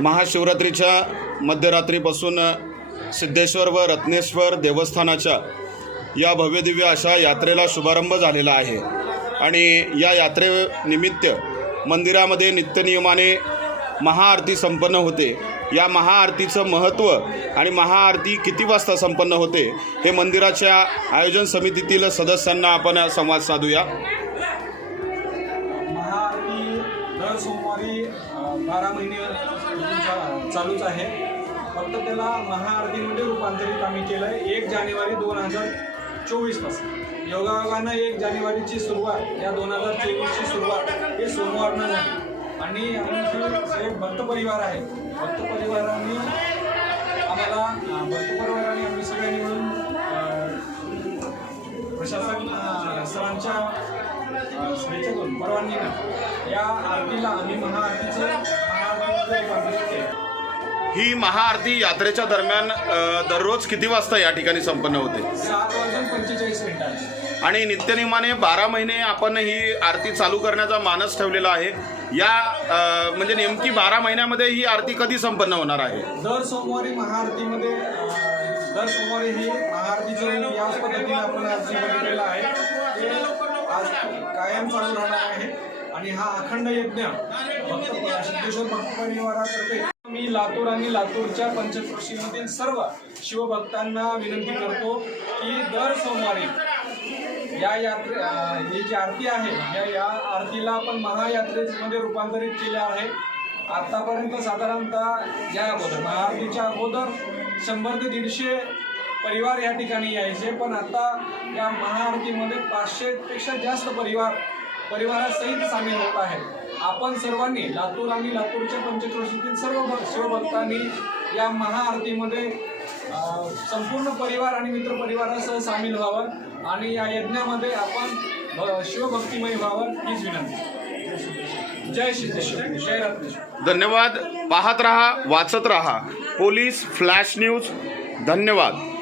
महाशिवरात्रीच्या मध्यरात्रीपासून सिद्धेश्वर व रत्नेश्वर देवस्थानाच्या या भव्यदिव्य अशा यात्रेला शुभारंभ झालेला आहे. आणि या यात्रेनिमित्त मंदिरामध्ये नित्यनियमाने महाआरती संपन्न होते. या महाआरतीचं महत्त्व आणि महाआरती किती वाजता संपन्न होते हे मंदिराच्या आयोजन समितीतील सदस्यांना आपण संवाद साधूया. महाआरती दर सोमवारी बारा महिने चा- चालूच आहे. फक्त त्याला महाआरतीमध्ये रूपांतरित आम्ही केलं आहे एक जानेवारी दोन हजार चोवीसपासून योगायोगानं एक जानेवारीची सुरुवात या दोन हजार चोवीसची सुरुवात हे सोमवारनं झाली. आणि आमचे एक भक्त परिवार आहे. भक्त परिवाराने आम्हाला भक्त परिवाराने आम्ही सगळ्यांनी मिळून प्रशासन सरांच्या ह्याच्यातून परवानगीनं या आरतीला आम्ही महाआरतीचं ही महाआरती यात्रेच्या दरम्यान दररोज किती वाजता या ठिकाणी संपन्न होते? आणि नित्यनियमाने बारा महिने आपण ही आरती चालू करण्याचा मानस ठेवलेला आहे. या म्हणजे नेमकी बारा महिन्यामध्ये ही आरती कधी संपन्न होणार आहे? दर सोमवारी महाआरतीमध्ये दर सोमवारी ही महाआरतीचं रूप याच पद्धतीने आपण आज जे बघितलेलं आहे ते आज कायम चालू राहणार आहे. आणि हा अखंड यज्ञ सिद्धेश्वर भक्त परिवारातर्फे मी लातूर आणि लातूरच्या पंचक्रोशीमधील सर्व शिवभक्तांना विनंती करतो की दर सोमवारी या यात्रे ही जी आरती आहे या या आरतीला आपण महायात्रेमध्ये रूपांतरित केले आहे. आतापर्यंत साधारणतः या अगोदर महाआरतीच्या अगोदर शंभर ते दीडशे परिवार या ठिकाणी यायचे. पण आता या महाआरतीमध्ये पाचशेपेक्षा जास्त परिवार परिवारासहित सामील होत आहेत. आपण सर्वांनी लातूर आणि लातूरच्या पंचक्रोशीतील सर्व शिवभक्तांनी या महाआरतीमध्ये संपूर्ण परिवार आणि मित्रपरिवारासह सामील व्हावं आणि या यज्ञामध्ये आपण भ- शिवभक्तिमय व्हावं हीच विनंती. जय सिद्धेश्वर. जय रत्नेश्वर. धन्यवाद. पाहत रहा वाचत रहा. Police flash news. धन्यवाद.